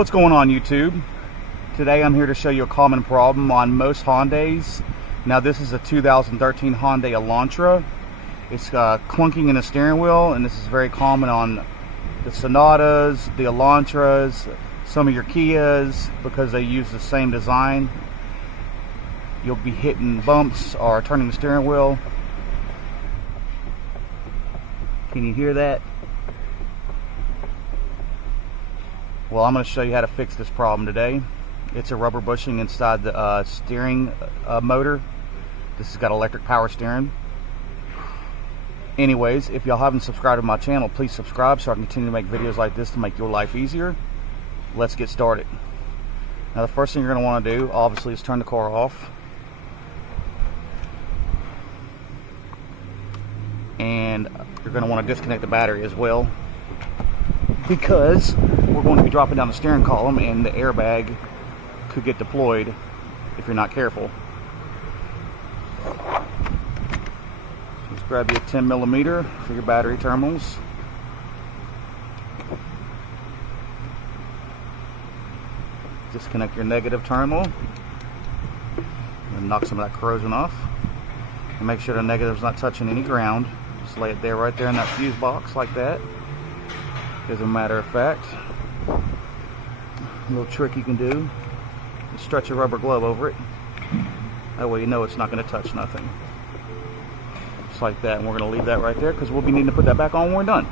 What's going on, YouTube? Today I'm here to show you a common problem on most Hyundais. Now this is a 2013 Hyundai Elantra. It's clunking in the steering wheel, and this is very common on the Sonatas, the Elantras, some of your Kias, because they use the same design. You'll be hitting bumps or turning the steering wheel. Can you hear that? Well, I'm going to show you how to fix this problem today. It's a rubber bushing inside the steering motor. This has got electric power steering. Anyways, if y'all haven't subscribed to my channel, please subscribe so I can continue to make videos like this to make your life easier. Let's get started. Now, the first thing you're going to want to do, obviously, is turn the car off. And you're going to want to disconnect the battery as well, because we're going to be dropping down the steering column and the airbag could get deployed if you're not careful. Just grab you a 10mm for your battery terminals. Disconnect your negative terminal and knock some of that corrosion off. And make sure the negative's not touching any ground. Just lay it there, right there in that fuse box, like that. As a matter of fact, a little trick you can do is stretch a rubber glove over it. That way you know it's not going to touch nothing. Just like that. And we're going to leave that right there because we'll be needing to put that back on when we're done.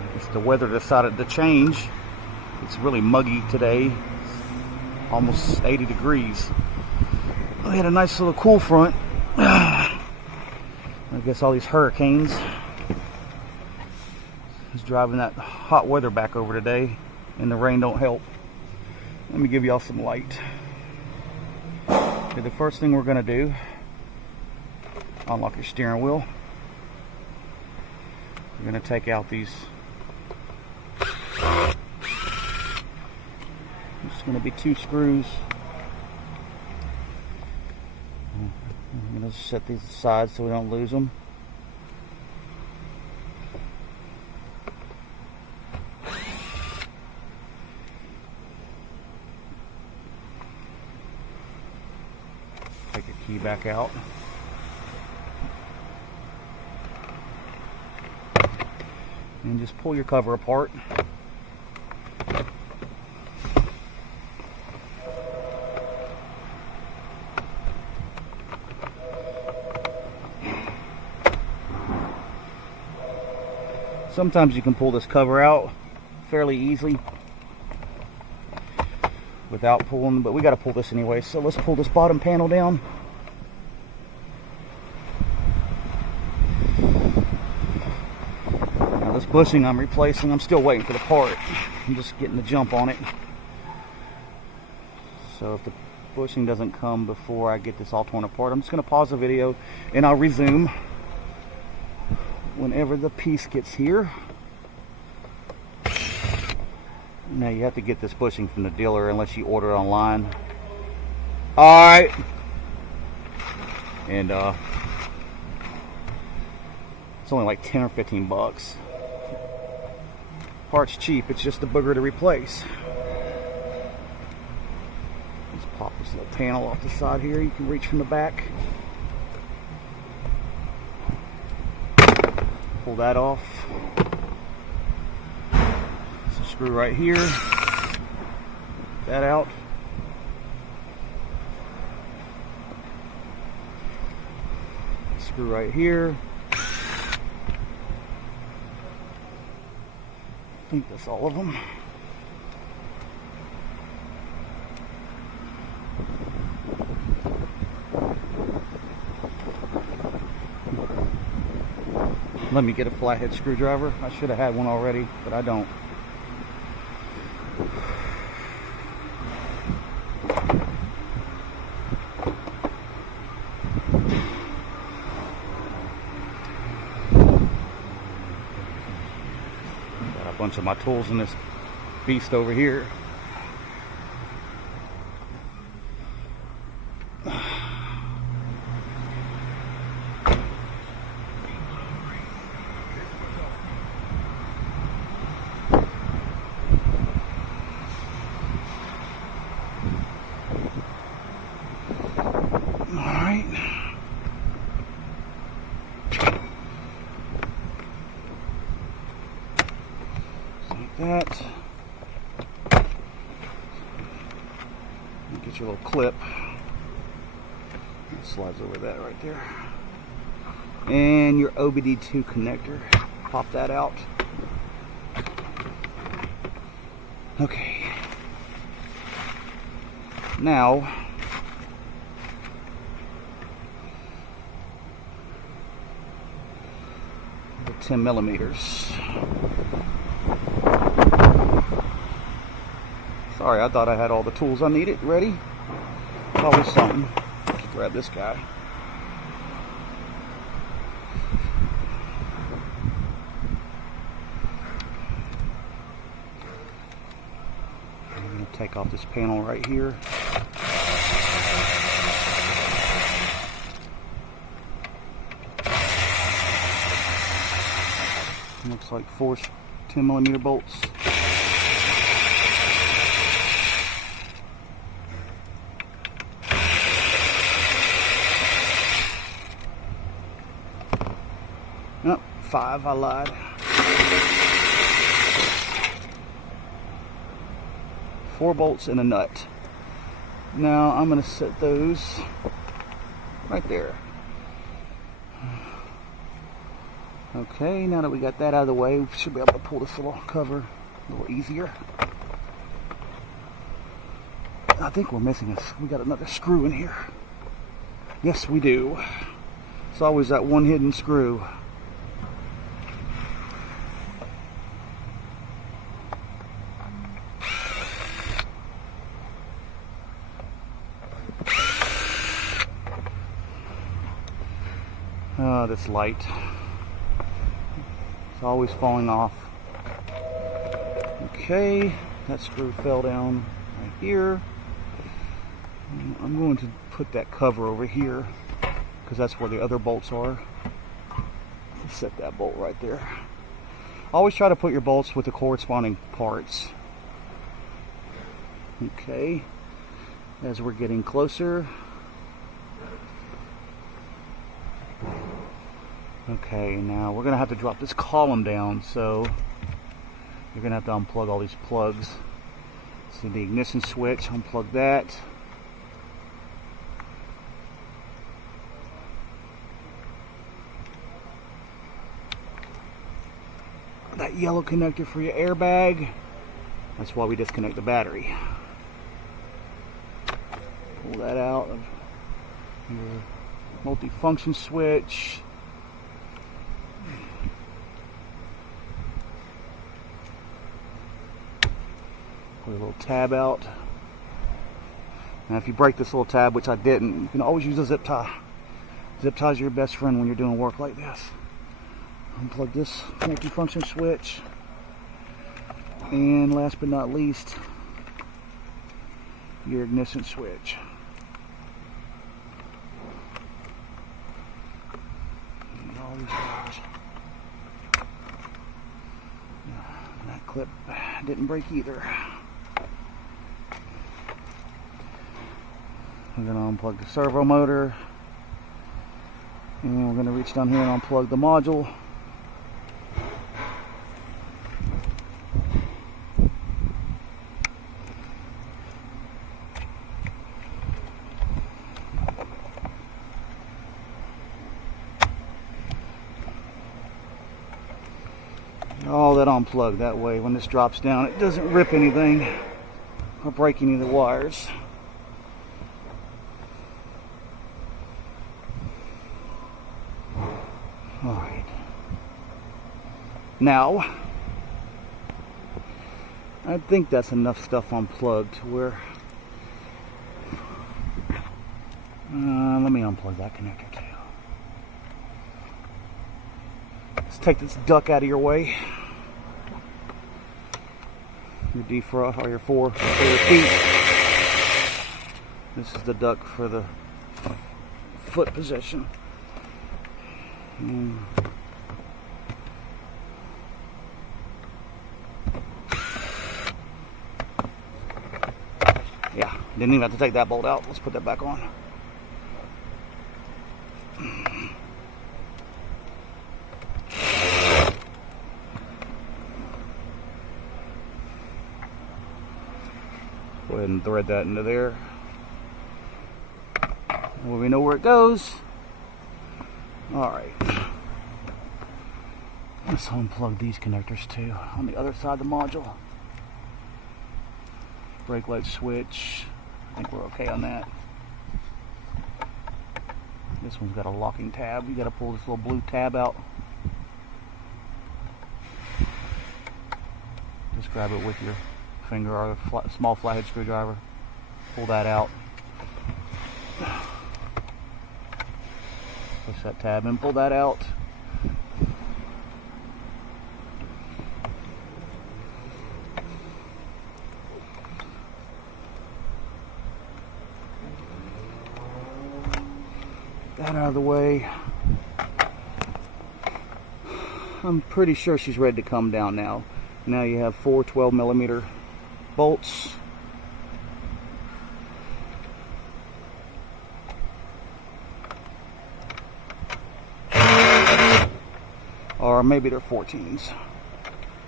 I guess the weather decided to change. It's really muggy today, almost 80 degrees. We had a nice little cool front. I guess all these hurricanes is driving that hot weather back over today, and the rain don't help. Let me give y'all some light. Okay, the first thing we're going to do, unlock your steering wheel. We're going to take out these. It's going to be 2 screws. I'm going to set these aside so we don't lose them. Take your key back out. And just pull your cover apart. Sometimes you can pull this cover out fairly easily without pulling, but we got to pull this anyway. So let's pull this bottom panel down. Now this bushing I'm replacing, I'm still waiting for the part. I'm just getting the jump on it. So if the bushing doesn't come before I get this all torn apart, I'm just going to pause the video and I'll resume whenever the piece gets here. Now you have to get this bushing from the dealer unless you order it online. Alright. And it's only like 10 or 15 bucks. Part's cheap, it's just a booger to replace. Let's pop this little panel off the side here. You can reach from the back. Pull that off. There's a screw right here. Get that out. Screw right here. I think that's all of them. Let me get a flathead screwdriver. I should have had one already, but I don't. Got a bunch of my tools in this beast over here. Get your little clip. It slides over that right there. And your OBD2 connector. Pop that out. Okay. Now, the 10 millimeters. Sorry, I thought I had all the tools I needed ready. It's always something. Let's grab this guy. I'm going to take off this panel right here. Looks like 4 10 millimeter bolts. Nope, 5, I lied. 4 bolts and a nut. Now I'm going to set those right there. Okay, now that we got that out of the way, we should be able to pull this little cover a little easier. I think we're missing we got another screw in here. Yes, we do. It's always that one hidden screw. This light. It's always falling off. Okay, that screw fell down right here. I'm going to put that cover over here because that's where the other bolts are. Set that bolt right there. Always try to put your bolts with the corresponding parts. Okay, as we're getting closer. Okay, now we're going to have to drop this column down, so you're going to have to unplug all these plugs. So the ignition switch, unplug that. That yellow connector for your airbag. That's why we disconnect the battery. Pull that out of your multi-function switch. Pull a little tab out. Now if you break this little tab, which I didn't, you can always use a zip tie. Zip ties are your best friend when you're doing work like this. Unplug this multi-function switch. And last but not least, your ignition switch. And all these wires. That clip didn't break either. We're going to unplug the servo motor, and we're going to reach down here and unplug the module. All that unplugged, that way when this drops down it doesn't rip anything or break any of the wires. Alright. Now, I think that's enough stuff unplugged to where let me unplug that connector too. Let's take this duck out of your way. Your defrost or your four feet. This is the duck for the foot position. Yeah, didn't even have to take that bolt out. Let's put that back on. Go ahead and thread that into there. Well, we know where it goes. Alright. Let's unplug these connectors too on the other side of the module. Brake light switch. I think we're okay on that. This one's got a locking tab. You got to pull this little blue tab out. Just grab it with your finger or a small flathead screwdriver. Pull that out. Push that tab in, pull that out. That out of the way. I'm pretty sure she's ready to come down now. Now you have 4 12mm bolts. Or maybe they're 14s.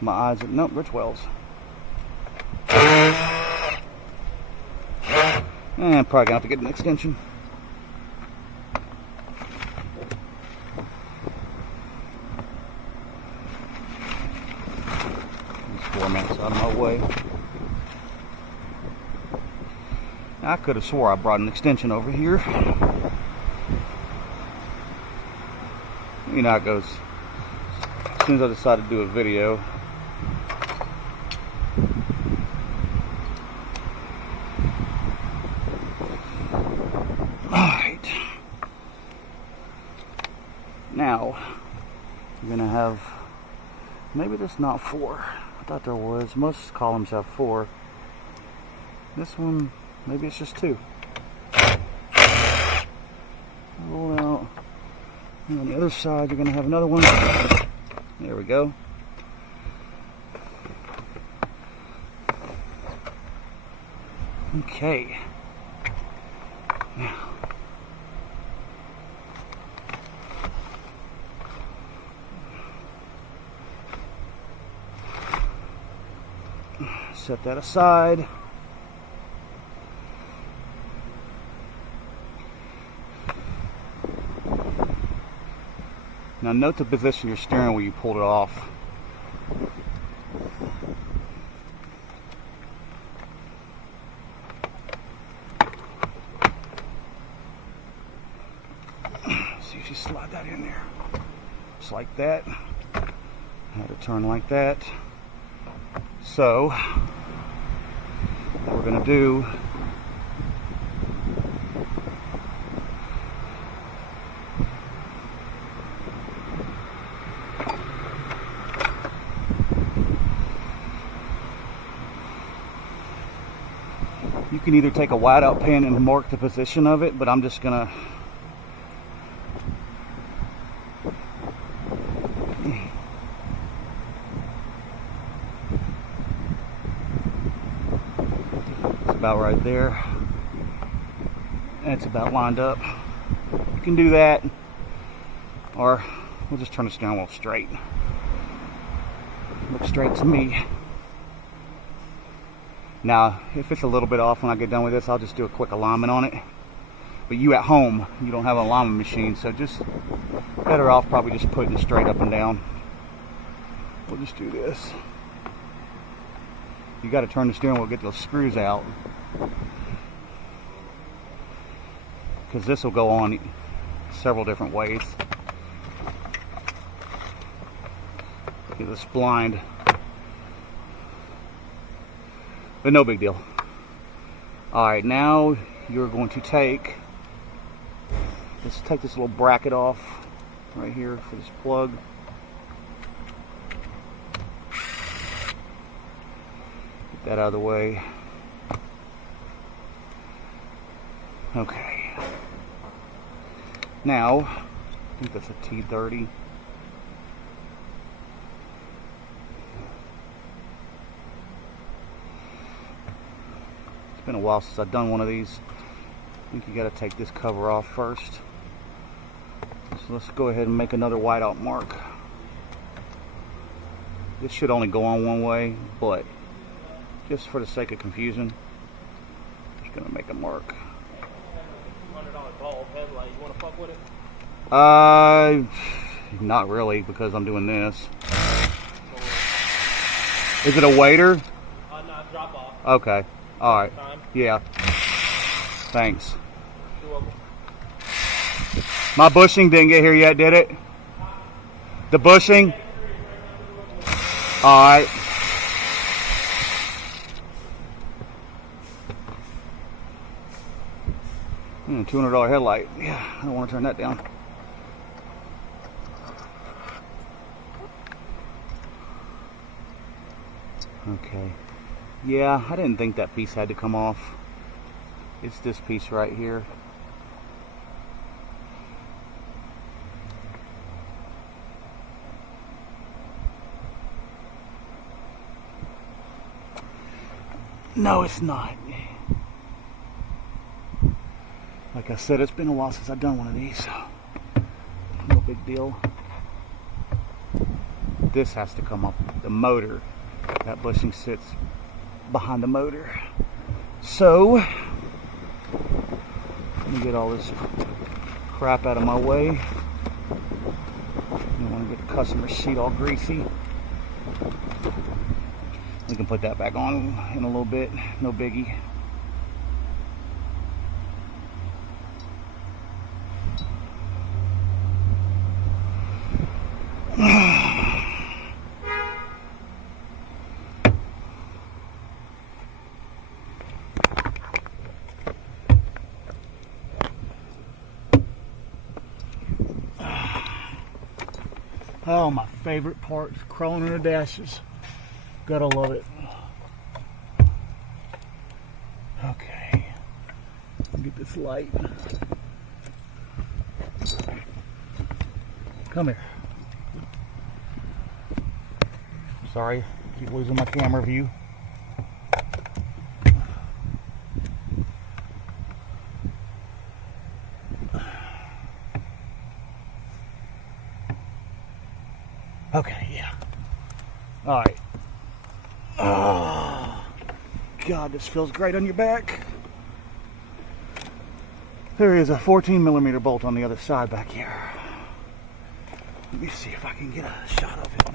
My eyes are, nope, they're 12s. And probably gonna have to get an extension. These 4 minutes out of my way. I could have swore I brought an extension over here. You know how it goes. As soon as I decided to do a video, alright, now you're gonna have, maybe there's not 4. I thought there was. Most columns have 4. This one, maybe it's just 2. Roll out. And on the other side, you're gonna have another one. There we go. Okay. Now, set that aside. Now note the position of your steering wheel you pulled it off. See if you slide that in there. Just like that. Had to turn like that. So, what we're going to do, you can either take a wide out pen and mark the position of it, but I'm just gonna it's about right there, and it's about lined up. You can do that, or we'll just turn the steering wheel straight. Looks straight to me. Now, if it's a little bit off when I get done with this, I'll just do a quick alignment on it. But you at home, you don't have an alignment machine, so just better off probably just putting it straight up and down. We'll just do this. You got to turn the steering wheel, get those screws out, because this will go on several different ways. Get this blind. But no big deal. Alright, now you're going to take this little bracket off right here for this plug. Get that out of the way. Okay. Now, I think that's a T30. It's been a while since I've done one of these. I think you got to take this cover off first. So let's go ahead and make another whiteout mark. This should only go on one way, but just for the sake of confusion, I'm just going to make a mark. $100 bulb headlight. You want to fuck with it? Not really, because I'm doing this. Is it a waiter? No, drop off. Okay. All right. Time. Yeah. Thanks. You're welcome. My bushing didn't get here yet, did it? The bushing? All right. $200 headlight. Yeah, I don't want to turn that down. Okay. Yeah, I didn't think that piece had to come off. It's this piece right here. No, it's not. Like I said, it's been a while since I've done one of these, so no big deal. This has to come up. The motor, that bushing sits behind the motor. So, let me get all this crap out of my way. I don't want to get the customer seat all greasy. We can put that back on in a little bit, no biggie. Oh, my favorite part, crawling in the dashes. Gotta love it. Okay, get this light. Come here. Sorry, keep losing my camera view. Okay, yeah. All right. Oh, God, this feels great on your back. There is a 14mm bolt on the other side back here. Let me see if I can get a shot of it.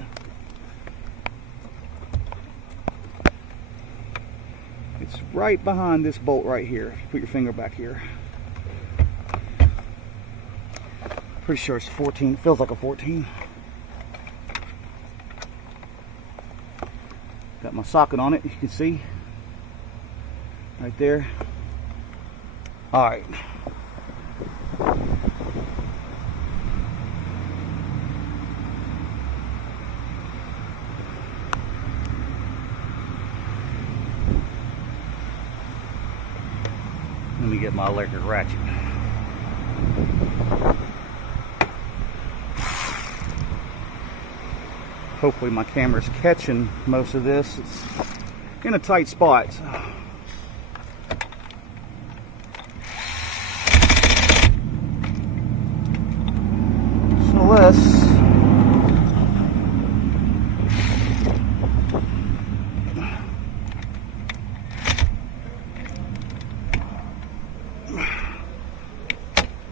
It's right behind this bolt right here. If you put your finger back here. Pretty sure it's 14. It feels like a 14. Got my socket on it, you can see. Right there. Alright. Let me get my electric ratchet. Hopefully my camera's catching most of this. It's in a tight spot. So let's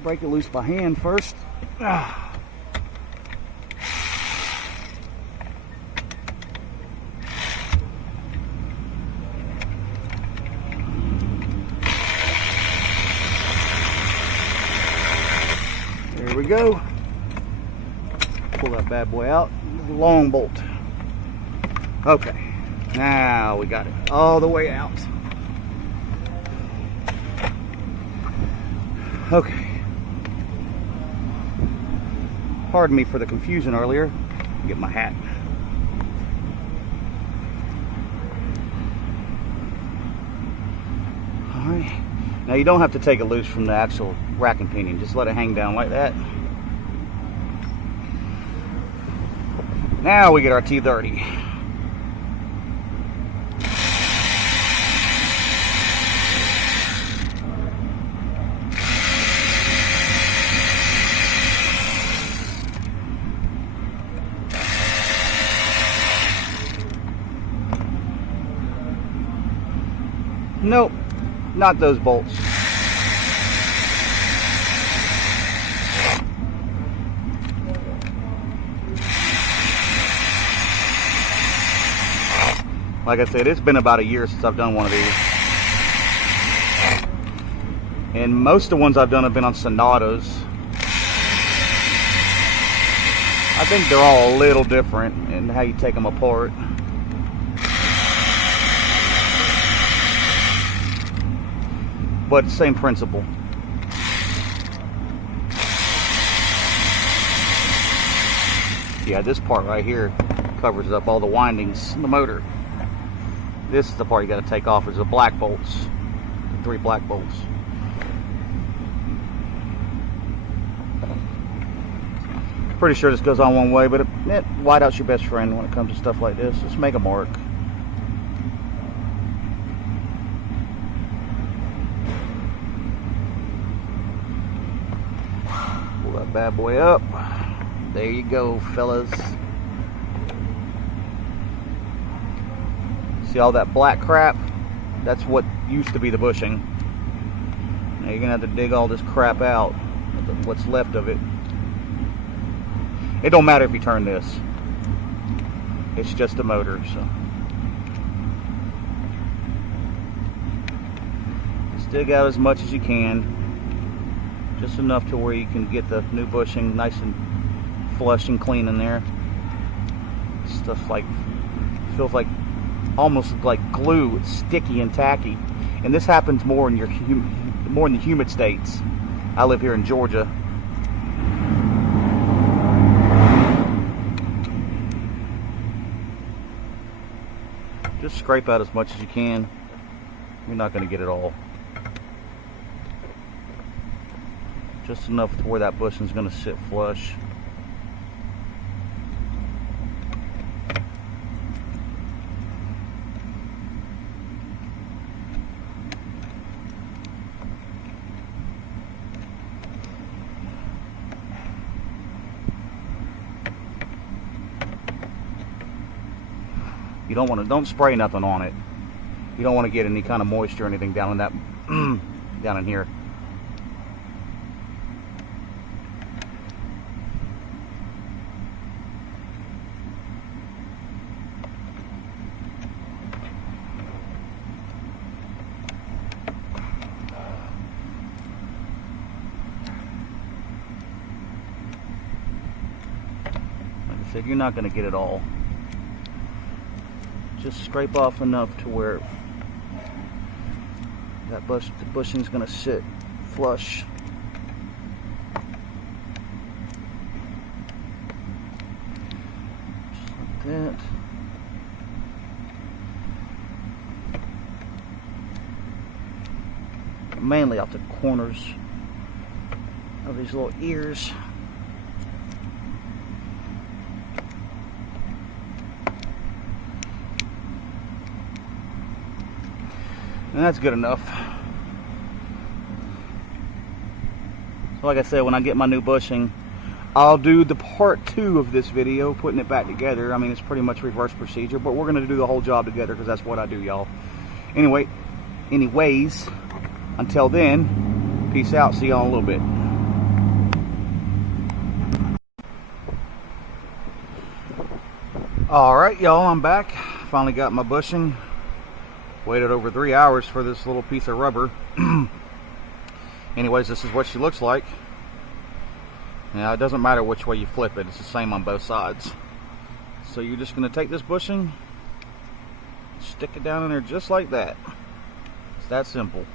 break it loose by hand first. There we go. Pull that bad boy out. Long bolt. Okay. Now we got it all the way out. Okay. Pardon me for the confusion earlier. Get my hat. Alright. Now you don't have to take it loose from the actual rack and pinion. Just let it hang down like that. Now we get our T30. Nope, not those bolts. Like I said, it's been about a year since I've done one of these. And most of the ones I've done have been on Sonatas. I think they're all a little different in how you take them apart. But same principle. Yeah, this part right here covers up all the windings in the motor. This is the part you got to take off, is the black bolts. The 3 black bolts. Pretty sure this goes on one way, but whiteout's your best friend when it comes to stuff like this. Just make a mark. Pull that bad boy up. There you go, fellas. See all that black crap? That's what used to be the bushing. Now you're gonna have to dig all this crap out, what's left of it. It don't matter if you turn this. It's just a motor, so. Just dig out as much as you can. Just enough to where you can get the new bushing nice and flush and clean in there. Stuff like, feels like, almost like glue. It's sticky and tacky. And this happens more in more in the humid states. I live here in Georgia. Just scrape out as much as you can. You're not going to get it all. Just enough to where that bushing's going to sit flush. You don't spray nothing on it. You don't want to get any kind of moisture or anything down in that down in here. Like I said, you're not going to get it all. Just scrape off enough to where that the bushing's going to sit flush. Just like that. Mainly off the corners of these little ears. And that's good enough. So like I said, when I get my new bushing, I'll do the part 2 of this video, putting it back together. I mean, it's pretty much reverse procedure, but we're going to do the whole job together because that's what I do, y'all. Anyways, until then, peace out. See y'all in a little bit. Alright, y'all, I'm back. Finally got my bushing. Waited over 3 hours for this little piece of rubber. Anyways, this is what she looks like. Now, it doesn't matter which way you flip it. It's the same on both sides. So you're just going to take this bushing, stick it down in there just like that. It's that simple.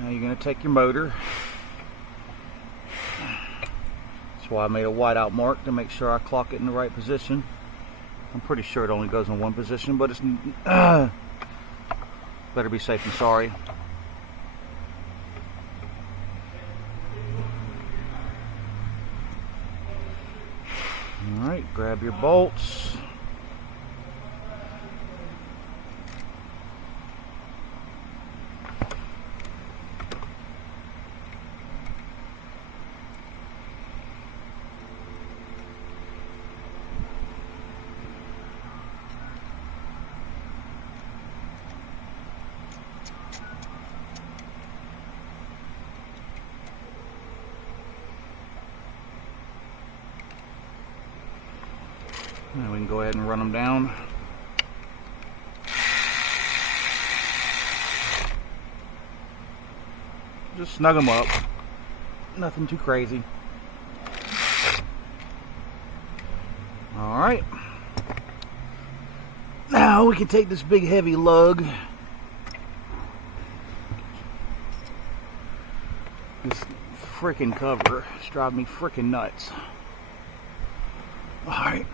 Now you're going to take your motor. That's why I made a whiteout mark, to make sure I clock it in the right position. I'm pretty sure it only goes in one position, but it's better be safe than sorry. Alright, grab your bolts. And we can go ahead and run them down. Just snug them up. Nothing too crazy. Alright. Now we can take this big heavy lug. This freaking cover is driving me freaking nuts. Alright.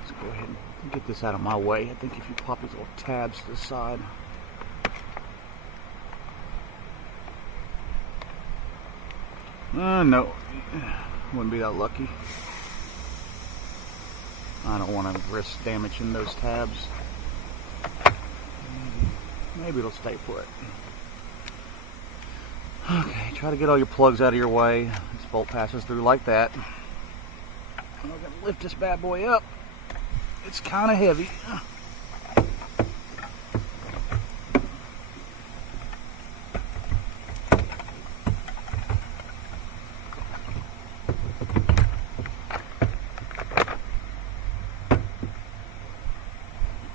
Let's go ahead and get this out of my way. I think if you pop these little tabs to the side. No. Wouldn't be that lucky. I don't want to risk damaging those tabs. Maybe it'll stay put. Okay, try to get all your plugs out of your way. This bolt passes through like that. I'm going to lift this bad boy up. It's kind of heavy.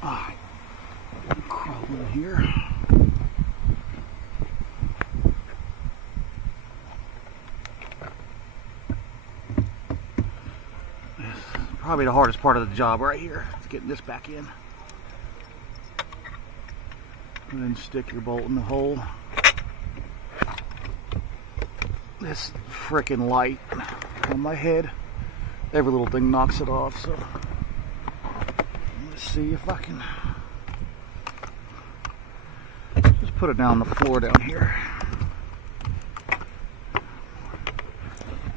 Alright, crawl in here. Probably the hardest part of the job right here is getting this back in. And then stick your bolt in the hole. This frickin' light on my head, every little thing knocks it off, so let's see if I can just put it down on the floor down here.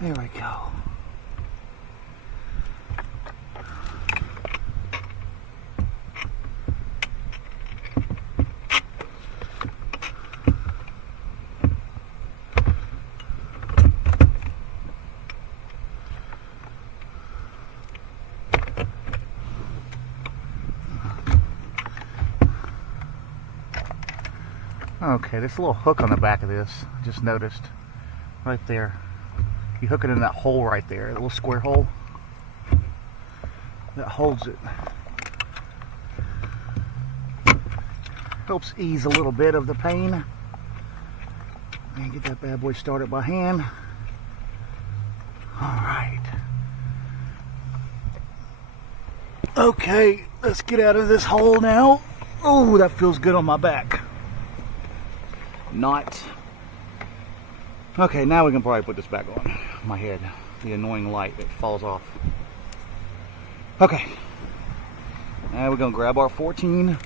There we go. Okay, this little hook on the back of this, I just noticed, right there. You hook it in that hole right there, that little square hole. That holds it. Helps ease a little bit of the pain. And get that bad boy started by hand. Alright. Okay, let's get out of this hole now. Oh, that feels good on my back. Not. Okay, now we can probably put this back on my head. The annoying light that falls off. Okay. Now we're going to grab our 14.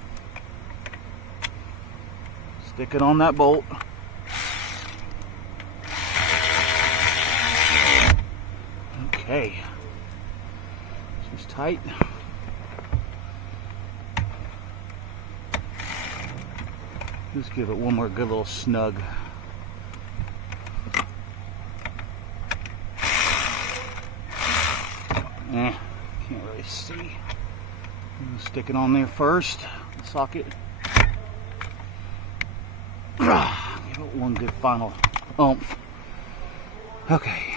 Stick it on that bolt. Okay. Just tight. Just give it one more good little snug. Can't really see. Stick it on there first. Socket. Give it one good final oomph. Okay.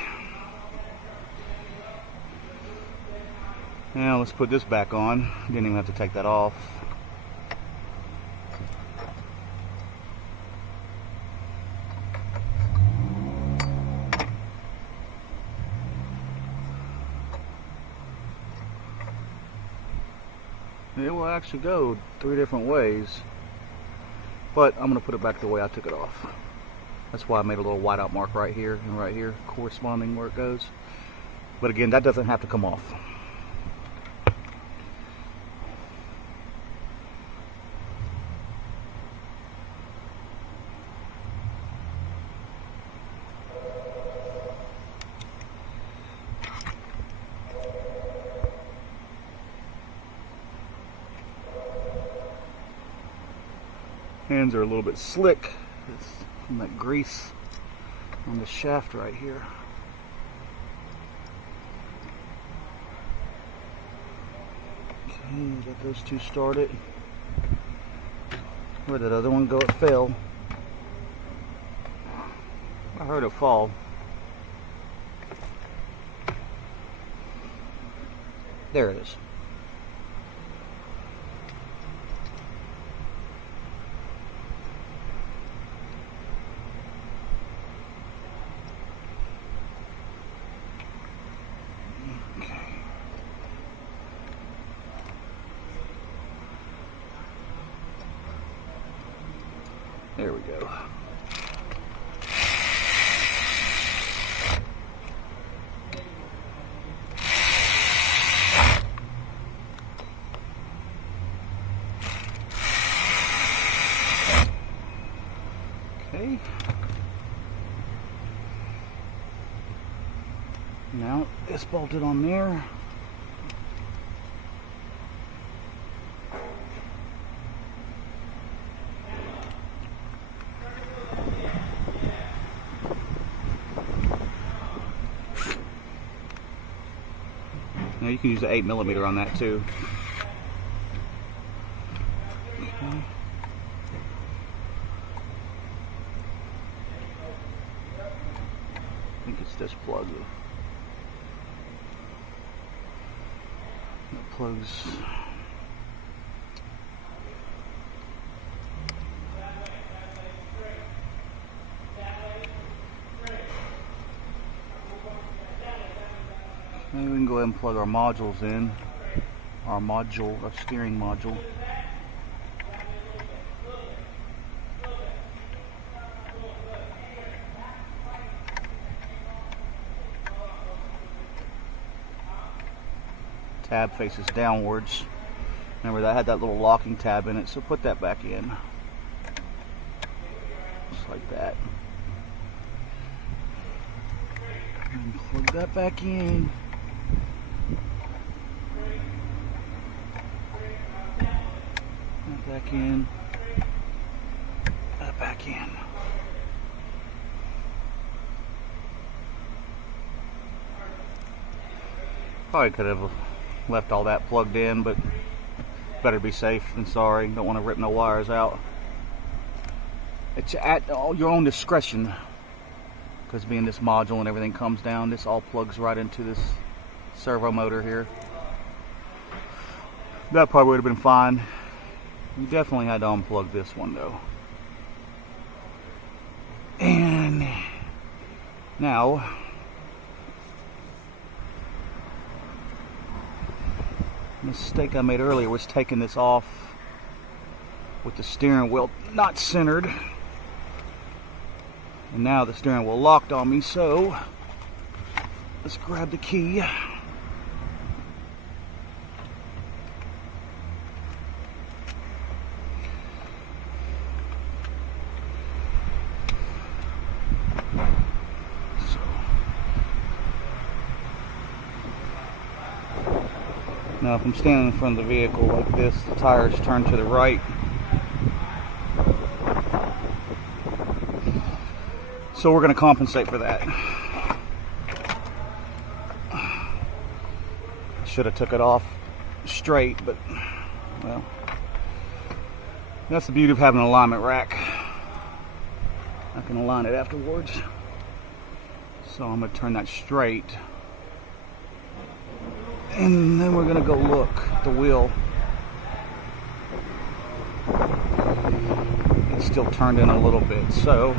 Now let's put this back on. Didn't even have to take that off. It will actually go 3 different ways, but I'm going to put it back the way I took it off. That's why I made a little whiteout mark right here and right here, corresponding where it goes. But again, that doesn't have to come off. Hands are a little bit slick. It's from that grease on the shaft right here. Okay, got those two started. Where did the other one go? It fell. I heard it fall. There it is. There we go. Okay. Now it's bolted on there. Now you can use the 8mm on that too. Okay. I think it's this plug. That plugs. Maybe we can go ahead and plug our modules in. Our steering module. Tab faces downwards. Remember that had that little locking tab in it, so put that back in. Just like that. And plug that back in. That back in. That back in. Probably could have left all that plugged in, but better be safe than sorry. Don't want to rip no wires out. It's at your own discretion, because being this module and everything comes down, this all plugs right into this servo motor here. That probably would have been fine. You definitely had to unplug this one though. And now the mistake I made earlier was taking this off with the steering wheel not centered. And now the steering wheel locked on me, so let's grab the key. Now if I'm standing in front of the vehicle like this, the tires turn to the right. So we're going to compensate for that. Should have took it off straight, but well, that's the beauty of having an alignment rack. I can align it afterwards. So I'm going to turn that straight. And then we're going to go look at the wheel. It's still turned in a little bit, so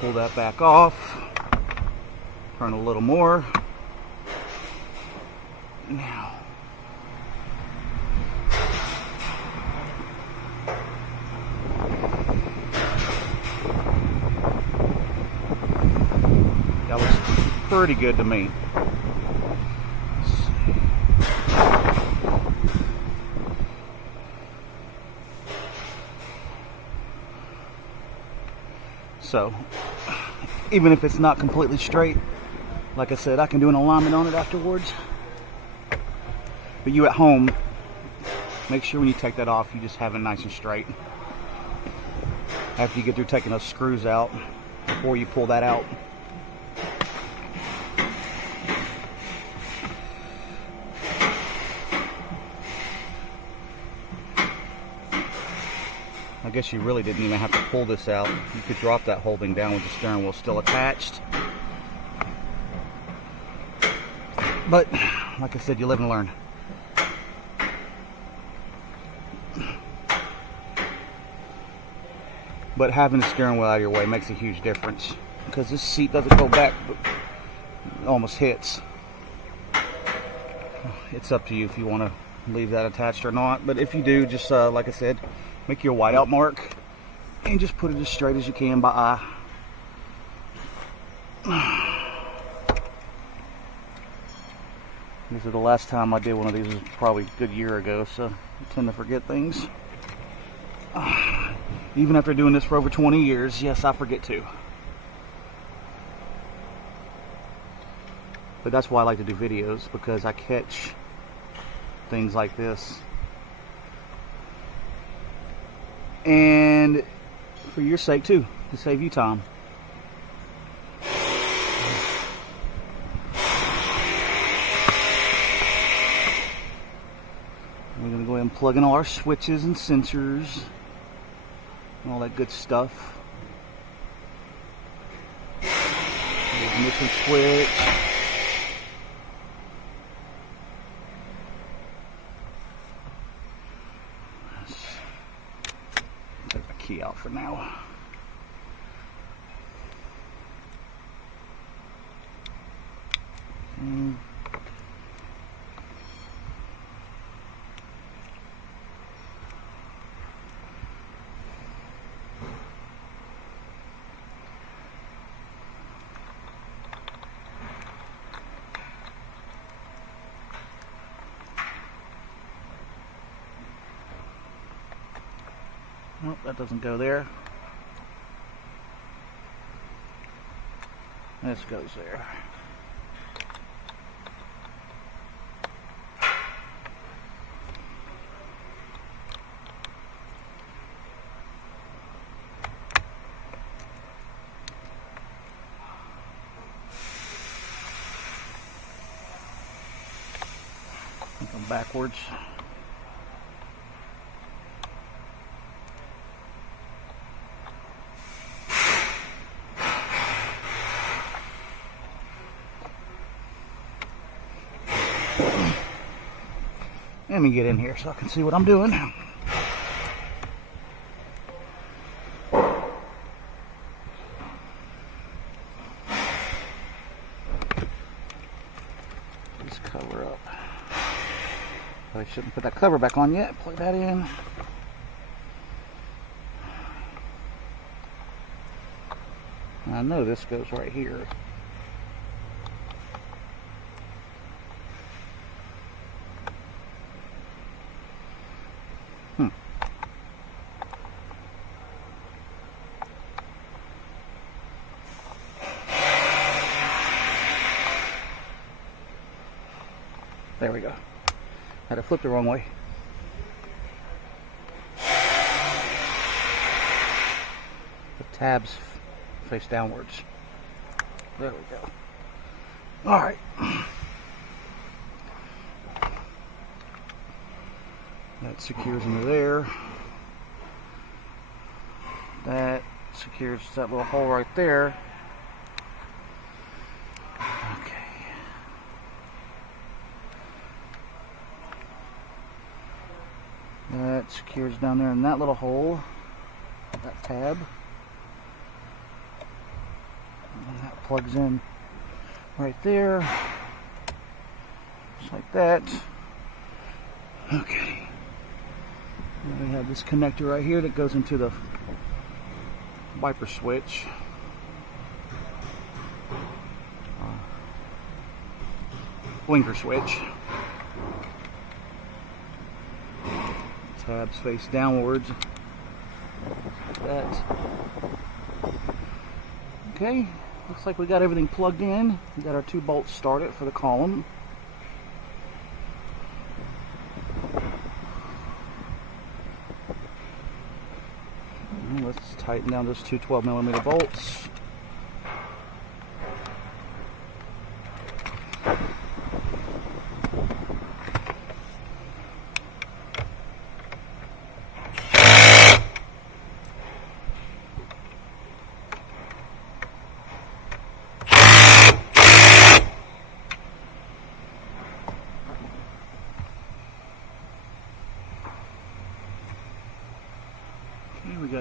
pull that back off. Turn a little more. Now that looks pretty good to me. So, even if it's not completely straight, like I said, I can do an alignment on it afterwards. But you at home, make sure when you take that off, you just have it nice and straight. After you get through taking those screws out, before you pull that out. I guess you really didn't even have to pull this out. You could drop that whole thing down with the steering wheel still attached. But like I said, you live and learn. But having the steering wheel out of your way makes a huge difference, because this seat doesn't go back, but it almost hits. It's up to you if you want to leave that attached or not. But if you do, just like I said, make your whiteout mark and just put it as straight as you can by eye. This is the last time I did one of these, was probably a good year ago, so I tend to forget things. Even after doing this for over 20 years, yes, I forget too. But that's why I like to do videos, because I catch things like this. And for your sake too, to save you time. We're going to go ahead and plug in all our switches and sensors and all that good stuff. Ignition switch. Take the key out for now. Nope, that doesn't go there. This goes there. Come backwards. Let me get in here so I can see what I'm doing. Just cover up. I shouldn't put that cover back on yet. Plug that in. I know this goes right here. There we go. Had it flipped the wrong way. The tabs face downwards. There we go. All right. That secures into there. That secures that little hole right there. That secures down there in that little hole, that tab, and that plugs in right there, just like that. Okay, now we have this connector right here that goes into the wiper switch. Blinker switch. Tabs face downwards. Like that. Okay, looks like we got everything plugged in. We got our 2 bolts started for the column. And let's tighten down those 2 12mm bolts.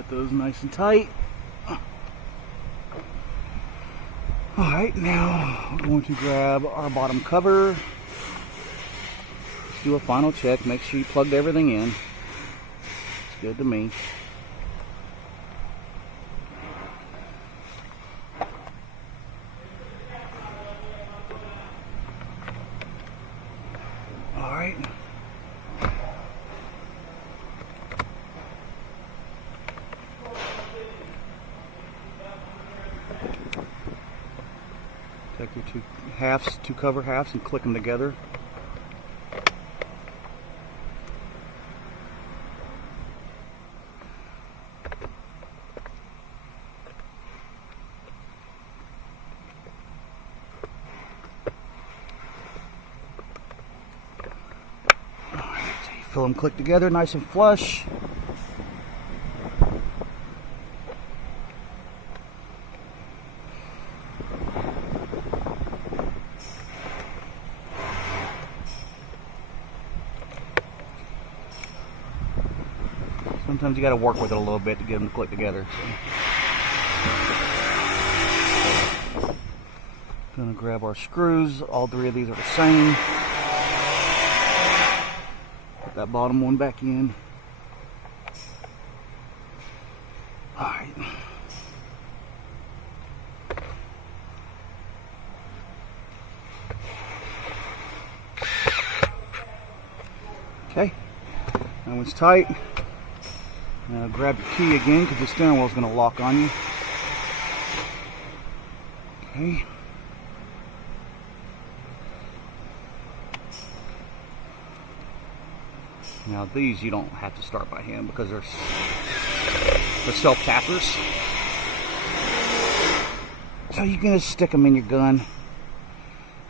Got those nice and tight. Alright, now we're going to grab our bottom cover. Let's do a final check. Make sure you plugged everything in. It's good to me. Alright. Take your two cover halves and click them together. Feel them click together nice and flush. Sometimes you got to work with it a little bit to get them to click together. So. Gonna grab our screws. All three of these are the same. Put that bottom one back in. Alright. Okay. That one's tight. Now grab your key again because the steering wheel is going to lock on you. Okay. Now these you don't have to start by hand because they're self-tappers. So you can just stick them in your gun,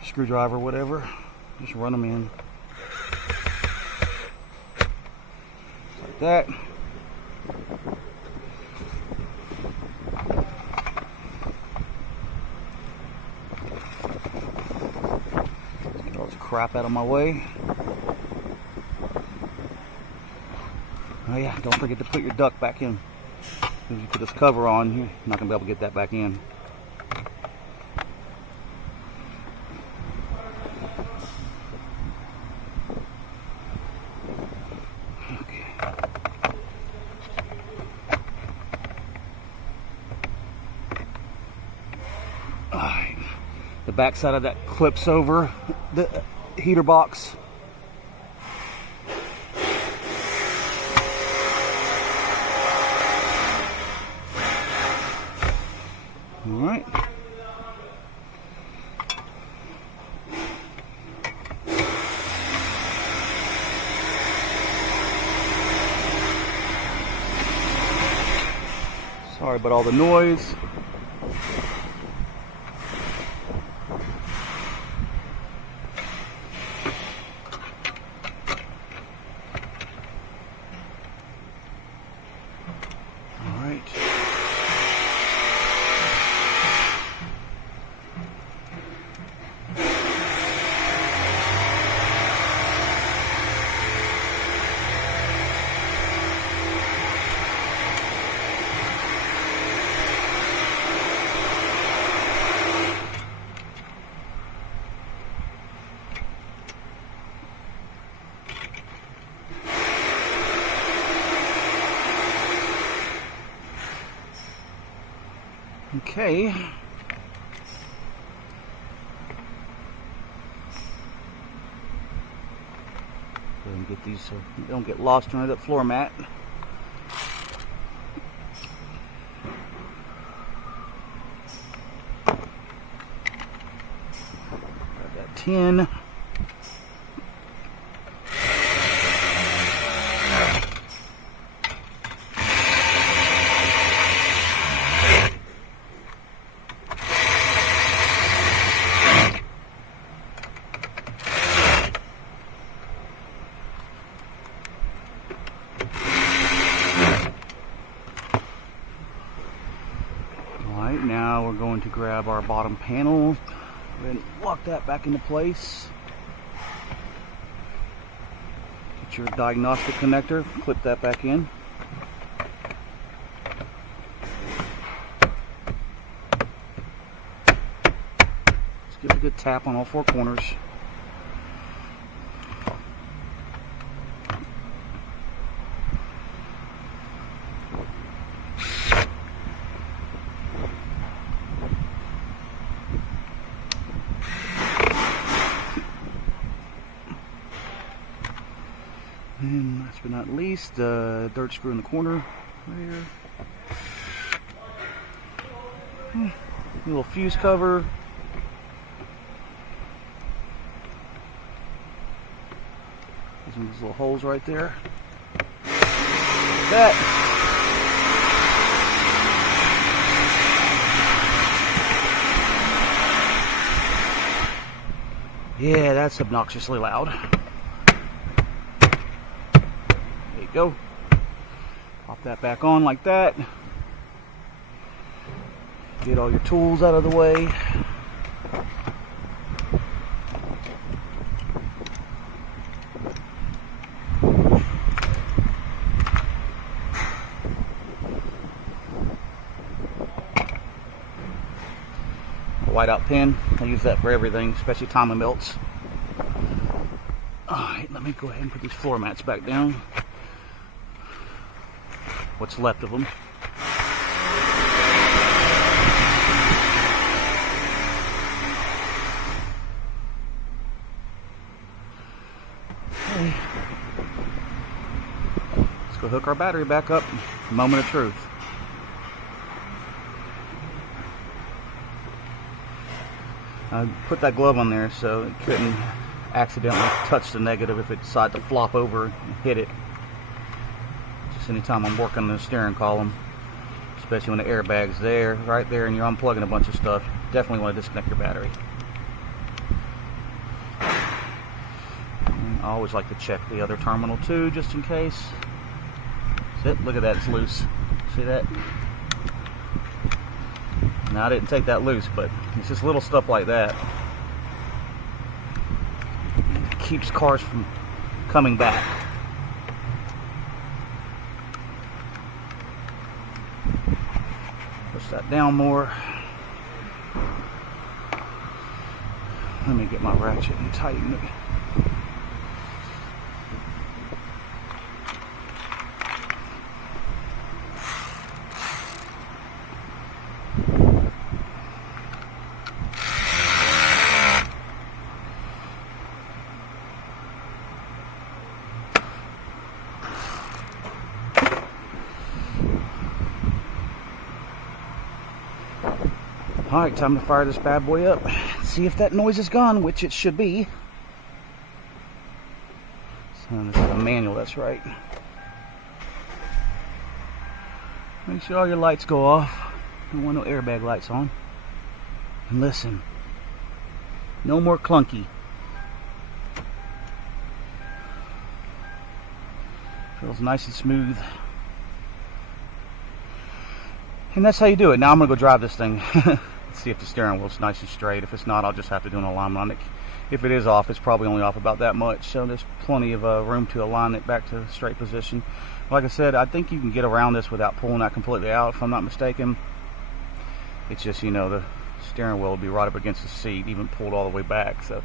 screwdriver, whatever. Just run them in. Just like that. Let's get all this crap out of my way. Oh yeah, don't forget to put your duck back in. If you put this cover on, you're not going to be able to get that back in. Okay. Alright. The back side of that clips over the heater box. Alright. Sorry about all the noise. Alright. Okay. Go ahead and get these so you don't get lost under that floor mat. Grab that tin. Now we're going to grab our bottom panel and lock that back into place. Get your diagnostic connector, clip that back in. Give it a good tap on all four corners. And last but not least, the dirt screw in the corner there. Little fuse cover. These little holes right there. That. Yeah, that's obnoxiously loud. There you go. Pop that back on like that. Get all your tools out of the way. Whiteout pen, I use that for everything, especially timing belts. Alright, let me go ahead and put these floor mats back down. What's left of them. Okay. Let's go hook our battery back up. Moment of truth. I put that glove on there so it couldn't accidentally touch the negative if it decided to flop over and hit it. Just anytime I'm working the steering column, especially when the airbag's there, right there, and you're unplugging a bunch of stuff, you definitely want to disconnect your battery. And I always like to check the other terminal too, just in case. That's it. Look at that, it's loose. See that? Now I didn't take that loose, but it's just little stuff like that. It keeps cars from coming back. Push that down more. Let me get my ratchet and tighten it. Alright, time to fire this bad boy up. See if that noise is gone, which it should be. So this is a manual, that's right. Make sure all your lights go off. Don't want no airbag lights on. And listen, no more clunky. Feels nice and smooth. And that's how you do it. Now I'm going to go drive this thing. See if the steering wheel's nice and straight. If it's not, I'll just have to do an alignment on it. If it is off, it's probably only off about that much. So there's plenty of room to align it back to straight position. Like I said, I think you can get around this without pulling that completely out, if I'm not mistaken. It's just, you know, the steering wheel will be right up against the seat, even pulled all the way back. So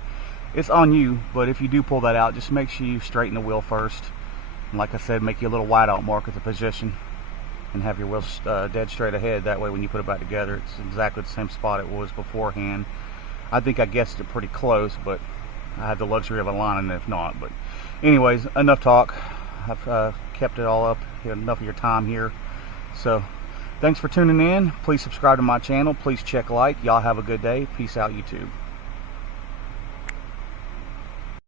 it's on you, but if you do pull that out, just make sure you straighten the wheel first. And like I said, make you a little whiteout mark at the position. And have your wheels dead straight ahead. That way when you put it back together, it's exactly the same spot it was beforehand. I think I guessed it pretty close, but I had the luxury of aligning it if not. But anyways, enough talk. I've kept it all up. You had enough of your time here. So thanks for tuning in. Please subscribe to my channel. Please check like. Y'all have a good day. Peace out, YouTube.